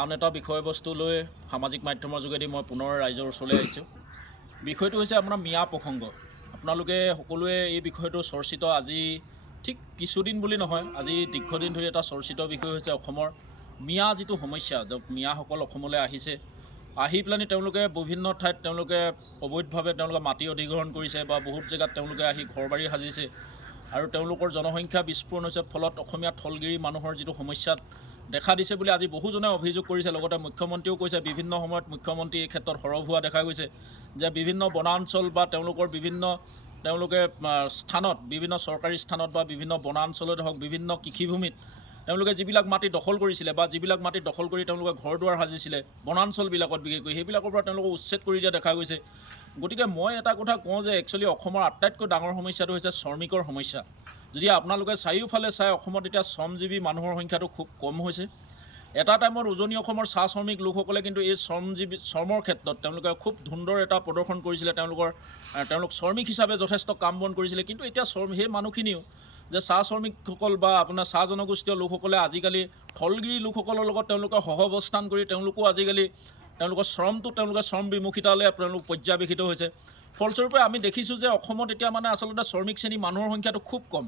আন এটা বিষয়বস্তু লৈ সামাজিক মাধ্যমৰ যোগেদি মই পুনৰ ৰাইজৰ ওচৰলৈ আহিছোঁ। বিষয়টো হৈছে আপোনাৰ মিয়া প্ৰসংগ। আপোনালোকে সকলোৱে এই বিষয়টো চৰ্চিত আজি ঠিক কিছুদিন বুলি নহয়, আজি দীৰ্ঘদিন ধৰি এটা চৰ্চিত বিষয় হৈছে অসমৰ মিয়া যিটো সমস্যা। মিয়াসকল অসমলৈ আহিছে, আহি পেলানি তেওঁলোকে বিভিন্ন ঠাইত তেওঁলোকে অবৈধভাৱে তেওঁলোকে মাটি অধিগ্ৰহণ কৰিছে বা বহুত জেগাত তেওঁলোকে আহি ঘৰবাৰী সাজিছে আৰু তেওঁলোকৰ জনসংখ্যা বিস্ফোৰণ হৈছে। ফলত অসমীয়া থলগিৰি মানুহৰ যিটো সমস্যাত দেখা দিছে বুলি আজি বহুজনে অভিযোগ কৰিছে। লগতে মুখ্যমন্ত্ৰীও কৈছে, বিভিন্ন সময়ত মুখ্যমন্ত্ৰী এই ক্ষেত্ৰত সৰব হোৱা দেখা গৈছে যে বিভিন্ন বনাঞ্চল বা তেওঁলোকে স্থানত, বিভিন্ন চৰকাৰী স্থানত বা বিভিন্ন বনাঞ্চলতে হওক, বিভিন্ন কৃষিভূমিত তেওঁলোকে যিবিলাক মাটি দখল কৰিছিলে বা যিবিলাক মাটি দখল কৰি তেওঁলোকে ঘৰ দুৱাৰ সাজিছিলে বনাঞ্চলবিলাকত, বিশেষকৈ সেইবিলাকৰ পৰা তেওঁলোকক উচ্ছেদ কৰি দিয়া দেখা গৈছে। গতিকে মই এটা কথা কওঁ যে একচুৱেলি অসমৰ আটাইতকৈ ডাঙৰ সমস্যাটো হৈছে শ্ৰমিকৰ সমস্যা। যদি আপোনালোকে চাৰিওফালে চাই, অসমত এতিয়া শ্ৰমজীৱী মানুহৰ সংখ্যাটো খুব কম হৈছে। এটা টাইমত উজনি অসমৰ চাহ শ্ৰমিক লোকসকলে কিন্তু এই শ্ৰমৰ ক্ষেত্ৰত তেওঁলোকে খুব সুন্দৰ এটা প্ৰদৰ্শন কৰিছিলে। তেওঁলোক শ্ৰমিক হিচাপে যথেষ্ট কাম বন কৰিছিলে। কিন্তু এতিয়া সেই মানুহখিনিও যে চাহ শ্ৰমিকসকল বা আপোনাৰ চাহ জনগোষ্ঠীয় লোকসকলে আজিকালি থলগিৰি লোকসকলৰ লগত তেওঁলোকে সহাৱস্থান কৰি তেওঁলোকো আজিকালি তেওঁলোকৰ শ্ৰম বিমুখিতালৈ তেওঁলোক পৰ্যাবেক্ষিত হৈছে। ফলস্বৰূপে আমি দেখিছোঁ যে অসমত এতিয়া আচলতে শ্ৰমিক শ্ৰেণী মানুহৰ সংখ্যাটো খুব কম।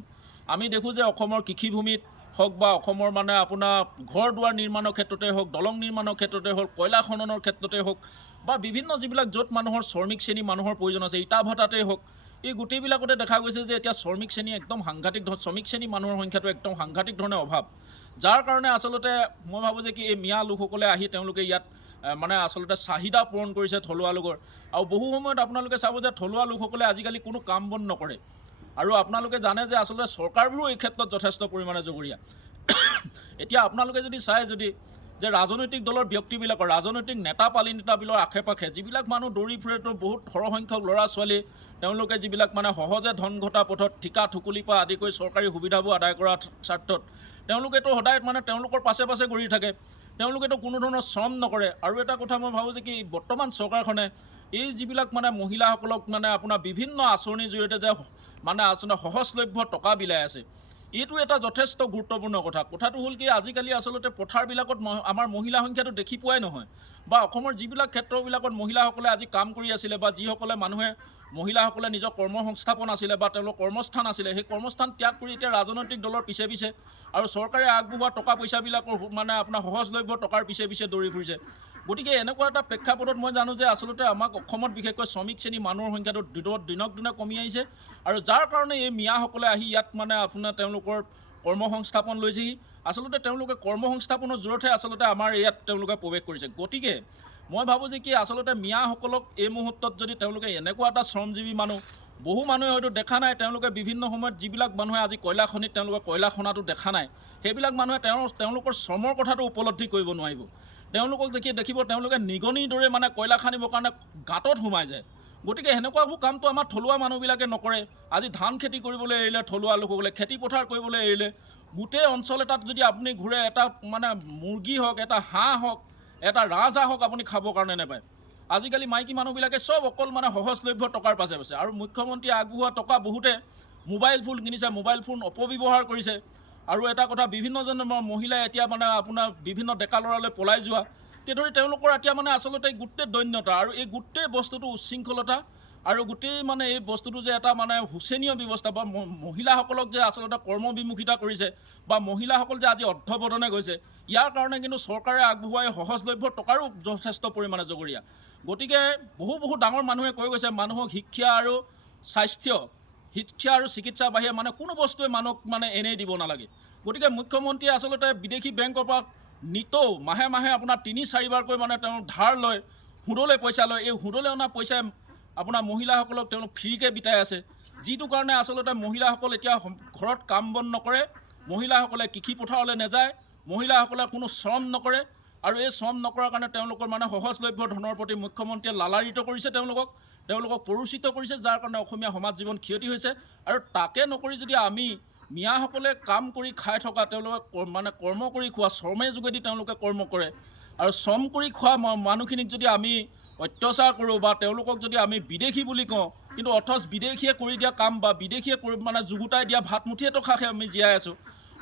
আমি দেখোঁ যে অসমৰ কৃষিভূমিত হওক বা অসমৰ আপোনাৰ ঘৰ দুৱাৰ নিৰ্মাণৰ ক্ষেত্ৰতে হওক, দলং নিৰ্মাণৰ ক্ষেত্ৰতে হওক, কয়লা খননৰ ক্ষেত্ৰতে হওক বা বিভিন্ন যিবিলাক য'ত মানুহৰ শ্ৰমিক শ্ৰেণী মানুহৰ প্ৰয়োজন আছে, ইটা ভাটাতেই হওক, এই গোটেইবিলাকতে দেখা গৈছে যে এতিয়া শ্ৰমিক শ্ৰেণী একদম সাংঘাতিক শ্ৰমিক শ্ৰেণী মানুহৰ সংখ্যাটো একদম সাংঘাতিক ধৰণে অভাৱ। যাৰ কাৰণে আচলতে মই ভাবোঁ যে এই মিয়া লোকসকলে আহি তেওঁলোকে ইয়াত আচলতে চাহিদা পূৰণ কৰিছে থলুৱা লোকৰ। আৰু বহু সময়ত আপোনালোকে চাব যে থলুৱা লোকসকলে আজিকালি কোনো কাম বন নকৰে। আৰু আপোনালোকে জানে যে আচলতে চৰকাৰবোৰো এই ক্ষেত্ৰত যথেষ্ট পৰিমাণে জগৰীয়া। এতিয়া আপোনালোকে যদি চাই যে ৰাজনৈতিক দলৰ ব্যক্তিবিলাকৰ, ৰাজনৈতিক নেতা পালিনেতাবিলাকৰ আশে পাশে যিবিলাক মানুহ দৌৰি ফুৰে, তো বহুত সৰহসংখ্যক ল'ৰা ছোৱালী তেওঁলোকে যিবিলাক সহজে ধন ঘটা পথত ঠিকা ঠুকুলিৰ পৰা আদি কৰি চৰকাৰী সুবিধাবোৰ আদায় কৰাৰ স্বাৰ্থত তেওঁলোকেতো সদায় তেওঁলোকৰ পাছে পাছে ঘূৰি থাকে। তেওঁলোকেতো কোনো ধৰণৰ শ্ৰম নকৰে। আৰু এটা কথা মই ভাবোঁ যে বৰ্তমান চৰকাৰখনে এই যিবিলাক মহিলাসকলক আপোনাৰ বিভিন্ন আঁচনিৰ জৰিয়তে যে আচলতে সহজলভ্য টকা বিলাই আছে, এইটো এটা যথেষ্ট গুৰুত্বপূৰ্ণ কথা। কথাটো হ'ল আজিকালি আচলতে পথাৰবিলাকত আমাৰ মহিলা সংখ্যাটো দেখি পোৱাই নহয়। বা অসমৰ যিবিলাক ক্ষেত্ৰবিলাকত মহিলাসকলে আজি কাম কৰি আছিলে বা যিসকলে মহিলাসকলে নিজৰ কৰ্মসংস্থাপন আছিলে বা তেওঁলোকৰ কৰ্মস্থান আছিলে, সেই কৰ্মস্থান ত্যাগ কৰি এতিয়া ৰাজনৈতিক দলৰ পিছে পিছে আৰু চৰকাৰে আগবঢ়োৱা টকা পইচাবিলাকৰ আপোনাৰ সহজলভ্য টকাৰ পিছে পিছে দৌৰি ফুৰিছে। গতিকে এনেকুৱা এটা প্ৰেক্ষাপটত মই জানো যে আচলতে আমাক অসমত বিশেষকৈ শ্ৰমিক শ্ৰেণী মানুহৰ সংখ্যাটো দিনক দিনে কমি আহিছে। আৰু যাৰ কাৰণে এই মিয়াসকলে আহি ইয়াত আপোনাৰ তেওঁলোকৰ কৰ্মসংস্থাপন লৈছেহি। আচলতে তেওঁলোকে কৰ্মসংস্থাপনৰ জোৰতহে আচলতে আমাৰ ইয়াত তেওঁলোকে প্ৰৱেশ কৰিছে। গতিকে মই ভাবোঁ যে আচলতে মিয়াসকলক এই মুহূৰ্তত যদি তেওঁলোকে এনেকুৱা এটা শ্ৰমজীৱী মানুহ, বহু মানুহে হয়তো দেখা নাই, তেওঁলোকে বিভিন্ন সময়ত যিবিলাক মানুহে আজি কয়লা খনিত তেওঁলোকে কয়লা খনাটো দেখা নাই, সেইবিলাক মানুহে তেওঁলোকৰ শ্ৰমৰ কথাটো উপলব্ধি কৰিব নোৱাৰিব। তেওঁলোকক দেখিব তেওঁলোকে নিগনিৰ দৰে কয়লা খানিবৰ কাৰণে গাঁতত সোমাই যায়। গতিকে সেনেকুৱাবোৰ কামটো আমাৰ থলুৱা মানুহবিলাকে নকৰে। আজি ধান খেতি কৰিবলৈ এৰিলে, থলুৱা লোকসকলে খেতি পথাৰ কৰিবলৈ এৰিলে। গোটেই অঞ্চল এটাত যদি আপুনি ঘূৰে, এটা মুৰ্গী হওক, এটা হাঁহ হওক, এটা ৰাজহাঁহ হওক আপুনি খাবৰ কাৰণে নাপায়। আজিকালি মাইকী মানুহবিলাকে চব অকল সহজলভ্য টকাৰ পাছে পাছে। আৰু মুখ্যমন্ত্ৰীয়ে আগবঢ়োৱা টকা বহুতে মোবাইল ফোন কিনিছে, মোবাইল ফোন অপব্যৱহাৰ কৰিছে। আৰু এটা কথা, বিভিন্নজন মহিলাই এতিয়া আপোনাৰ বিভিন্ন ডেকা ল'ৰালৈ পলাই যোৱা ধৰি তেওঁলোকৰ এতিয়া আচলতে গোটেই দৈন্যতা আৰু এই গোটেই বস্তুটো উচ্ছৃংখলতা আৰু গোটেই এই বস্তুটো যে এটা শোচনীয় ব্যৱস্থা বা মহিলাসকলক যে আচলতে কৰ্মবিমুখিতা কৰিছে বা মহিলাসকল যে আজি অৰ্ধবদনে গৈছে, ইয়াৰ কাৰণে কিন্তু চৰকাৰে আগবঢ়োৱা সহজলভ্য টকাৰো যথেষ্ট পৰিমাণে জগৰীয়া। গতিকে বহু ডাঙৰ মানুহে কৈ গৈছে, মানুহক শিক্ষা আৰু চিকিৎসা বাহিৰে কোনো বস্তুৱে মানুহক এনেই দিব নালাগে। গতিকে মুখ্যমন্ত্ৰীয়ে আচলতে বিদেশী বেংকৰ পৰা নিতৌ মাহে মাহে আপোনাৰ 3-4বাৰকৈ তেওঁ ধাৰ লয়, সুদলৈ পইচা লয়। এই সুদলৈ অনা পইচাই আপোনাৰ মহিলাসকলক তেওঁলোক ফ্ৰীকৈ বিতাই আছে। যিটো কাৰণে আচলতে মহিলাসকল এতিয়া ঘৰত কাম বন নকৰে, মহিলাসকলে কৃষি পথাৰলৈ নাযায়, মহিলাসকলে কোনো শ্ৰম নকৰে। আৰু এই শ্ৰম নকৰাৰ কাৰণে তেওঁলোকৰ সহজলভ্য ধনৰ প্ৰতি মুখ্যমন্ত্ৰীয়ে লালাৰিত কৰিছে, তেওঁলোকক প্ৰৰোচিত কৰিছে, যাৰ কাৰণে অসমীয়া সমাজ জীৱন ক্ষতি হৈছে। আৰু তাকে নকৰি যদি আমি মিয়াসকলে কাম কৰি খাই থকা, তেওঁলোকে কৰ্ম কৰি খোৱা, শ্ৰমেৰ যোগেদি তেওঁলোকে কৰ্ম কৰে আৰু শ্ৰম কৰি খোৱা মানুহখিনিক যদি আমি অত্যাচাৰ কৰোঁ বা তেওঁলোকক যদি আমি বিদেশী বুলি কওঁ, কিন্তু অথচ বিদেশীয়ে কৰি দিয়া কাম বা বিদেশীয়ে যুগুতাই দিয়া ভাতমুঠিয়েতো খাই আমি জীয়াই আছোঁ।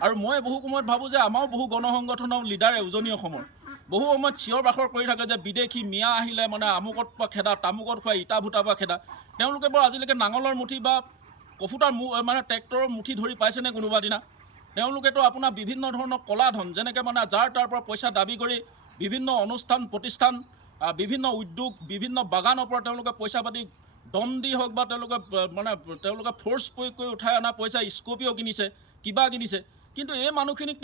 আৰু মই বহু সময়ত ভাবোঁ যে আমাৰো বহু গণসংগঠনৰ লিডাৰে উজনি অসমৰ বহু সময়ত চিঞৰ বাখৰ কৰি থাকে যে বিদেশী মিয়া আহিলে মানে আমুকত পৰা খেদা তামুকত খোৱা ইটা ভূটাৰ পৰা খেদা। তেওঁলোকে বাৰু আজিলৈকে নাঙলৰ মুঠি বা কফুটাৰ মানে ট্ৰেক্টৰৰ মুঠি ধৰি পাইছেনে কোনোবা দিনা? তেওঁলোকেতো আপোনাৰ বিভিন্ন ধৰণৰ ক'লা ধন, যেনেকৈ মানে যাৰ তাৰ পৰা পইচা দাবী কৰি বিভিন্ন অনুষ্ঠান প্ৰতিষ্ঠান, বিভিন্ন উদ্যোগ, বিভিন্ন বাগানৰ পৰা তেওঁলোকে পইচা পাতি দম দি হওক বা তেওঁলোকে ফ'ৰ্চ প্ৰয়োগ কৰি উঠাই অনা পইচা স্কৰ্পিঅ' কিনিছে, কিবা কিনিছে। কিন্তু এই মানুহখিনিক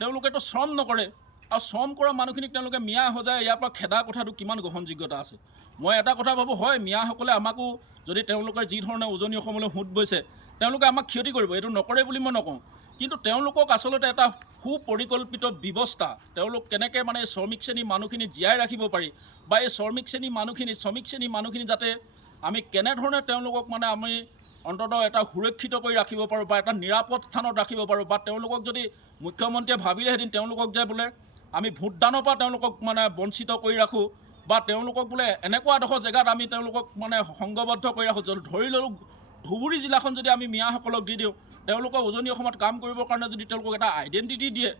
তেওঁলোকেতো শ্ৰম নকৰে, আৰু শ্ৰম কৰা মানুহখিনিক তেওঁলোকে মিয়া সজাই ইয়াৰ পৰা খেদা কথাটো কিমান গ্ৰহণযোগ্যতা আছে? মই এটা কথা ভাবোঁ, হয় মিয়াসকলে আমাকো যদি তেওঁলোকে যি ধৰণে উজনি অসমলৈ সোঁত বৈছে তেওঁলোকে আমাক ক্ষতি কৰিব, এইটো নকৰে বুলি মই নকওঁ। কিন্তু তেওঁলোকক আচলতে এটা সুপৰিকল্পিত ব্যৱস্থা, তেওঁলোক কেনেকৈ মানে শ্ৰমিক শ্ৰেণীৰ মানুহখিনি জীয়াই ৰাখিব পাৰি, বা এই শ্ৰমিক শ্ৰেণীৰ মানুহখিনি যাতে আমি কেনেধৰণে তেওঁলোকক মানে আমি অন্ততঃ এটা সুৰক্ষিত কৰি ৰাখিব পাৰোঁ বা এটা নিৰাপদ স্থানত ৰাখিব পাৰোঁ, বা তেওঁলোকক যদি মুখ্যমন্ত্ৰীয়ে ভাবিলেহেঁতেন তেওঁলোকক যে বোলে আমি ভোটদানৰ পৰা তেওঁলোকক মানে বঞ্চিত কৰি ৰাখোঁ, বা তেওঁলোকক বোলে এনেকুৱা এডোখৰ জেগাত আমি তেওঁলোকক মানে সংঘবদ্ধ কৰি ৰাখোঁ, ধৰি ল'লোঁ ধুবুৰী জিলাখন যদি আমি মিয়াসকলক দি দিওঁ, তেওঁলোকক উজনি অসমত কাম কৰিবৰ কাৰণে যদি তেওঁলোকক এটা আইডেণ্টিটি দিয়ে,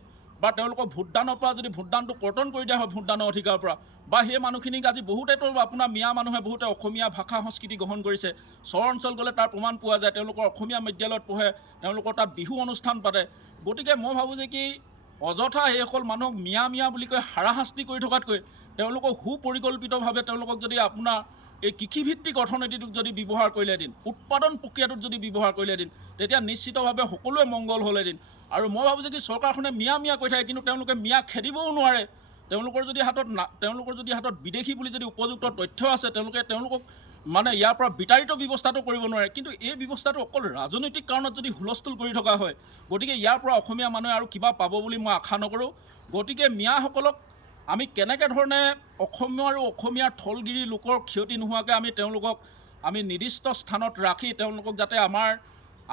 বা তেওঁলোকক ভোটদানৰ পৰা যদি ভোটদানটো কৰ্তন কৰি দিয়া হয় ভোটদানৰ অধিকাৰৰ পৰা, বা সেই মানুহখিনিক আজি বহুতেতো আপোনাৰ মিয়া মানুহে বহুতে অসমীয়া ভাষা সংস্কৃতি গ্ৰহণ কৰিছে, চহৰ অঞ্চল গ'লে তাৰ প্ৰমাণ পোৱা যায়, তেওঁলোকৰ অসমীয়া বিদ্যালয়ত পঢ়ে, তেওঁলোকৰ তাত বিহু অনুষ্ঠান পাতে। গতিকে মই ভাবোঁ যে কি অযথা এইসকল মানুহক মিয়া বুলি কৈ হাৰাশাস্তি কৰি থকাতকৈ তেওঁলোকক সুপৰিকল্পিতভাৱে তেওঁলোকক যদি আপোনাৰ এই কৃষিভিত্তিক অৰ্থনীতিটোক যদি ব্যৱহাৰ কৰিলেহেঁতেন, উৎপাদন প্ৰক্ৰিয়াটোত যদি ব্যৱহাৰ কৰিলেহেঁতেন, তেতিয়া নিশ্চিতভাৱে সকলোৱে মংগল হ'লেহেঁতেন। আৰু মই ভাবোঁ যে কি চৰকাৰখনে মিয়া কৈ থাকে, কিন্তু তেওঁলোকে মিয়া খেদিবও নোৱাৰে। তেওঁলোকৰ যদি হাতত বিদেশী বুলি যদি উপযুক্ত তথ্য আছে, তেওঁলোকক মানে ইয়াৰ পৰা বিতাড়িত ব্যৱস্থাটো কৰিব নোৱাৰে। কিন্তু এই ব্যৱস্থাটো অকল ৰাজনৈতিক কাৰণত যদি হুলস্থুল কৰি থকা হয়, গতিকে ইয়াৰ পৰা অসমীয়া মানুহে আৰু কিবা পাব বুলি মই আশা নকৰোঁ। গতিকে মিয়াসকলক আমি কেনেকৈ ধৰণে অসমীয়াৰ থলগিৰি লোকৰ ক্ষতি নোহোৱাকৈ আমি নিৰ্দিষ্ট স্থানত ৰাখি তেওঁলোকক যাতে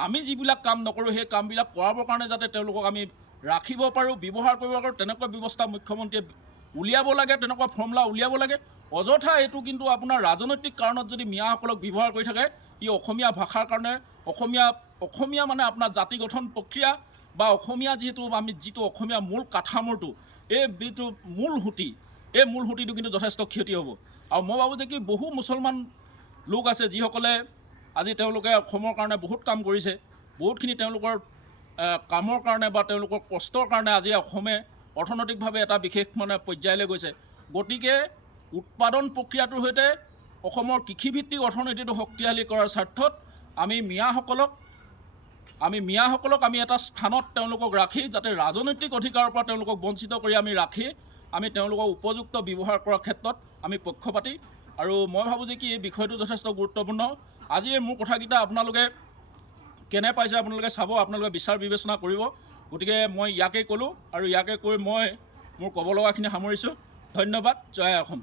আমি যিবিলাক কাম নকৰোঁ সেই কামবিলাক কৰাবৰ কাৰণে যাতে তেওঁলোকক আমি ৰাখিব পাৰোঁ, ব্যৱহাৰ কৰিব পাৰোঁ, তেনেকুৱা ব্যৱস্থা মুখ্যমন্ত্ৰীয়ে উলিয়াব লাগে, তেনেকুৱা ফৰ্মুলা উলিয়াব লাগে। অযথা এইটো কিন্তু আপোনাৰ ৰাজনৈতিক কাৰণত যদি মিয়াসকলক ব্যৱহাৰ কৰি থাকে, ই অসমীয়া ভাষাৰ কাৰণে অসমীয়া মানে আপোনাৰ জাতি গঠন প্ৰক্ৰিয়া বা অসমীয়া যিটো অসমীয়া মূল কাঠামোৰটো, এই মূল সুঁতিটো কিন্তু যথেষ্ট ক্ষতি হ'ব। আৰু মই ভাবোঁ যে কি বহু মুছলমান লোক আছে যিসকলে আজি তেওঁলোকে অসমৰ কাৰণে বহুত কাম কৰিছে, বহুতখিনি তেওঁলোকৰ কামৰ কাৰণে বা তেওঁলোকৰ কষ্টৰ কাৰণে আজি অসমে অৰ্থনৈতিকভাৱে এটা বিশেষ মানে পৰ্যায়লৈ গৈছে। গতিকে উৎপাদন প্ৰক্ৰিয়াটোৰ সৈতে অসমৰ কৃষিভিত্তিক অৰ্থনীতিটো শক্তিশালী কৰাৰ স্বাৰ্থত আমি মিয়াসকলক আমি এটা স্থানত তেওঁলোকক ৰাখি যাতে ৰাজনৈতিক অধিকাৰৰ পৰা তেওঁলোকক বঞ্চিত কৰি আমি তেওঁলোকক উপযুক্ত ব্যৱহাৰ কৰাৰ ক্ষেত্ৰত আমি পক্ষপাতী। আৰু মই ভাবোঁ যে কি এই বিষয়টো যথেষ্ট গুৰুত্বপূৰ্ণ। আজি মোৰ কথাকেইটা আপোনালোকে কেনে পাইছে আপোনালোকে চাব, আপোনালোকে বিচাৰ বিবেচনা কৰিব। গতিকে মই ইয়াকে ক'লোঁ আৰু ইয়াকে কৈ মই মোৰ ক'ব লগাখিনি সামৰিছোঁ। ধন্যবাদ। জয় অসম।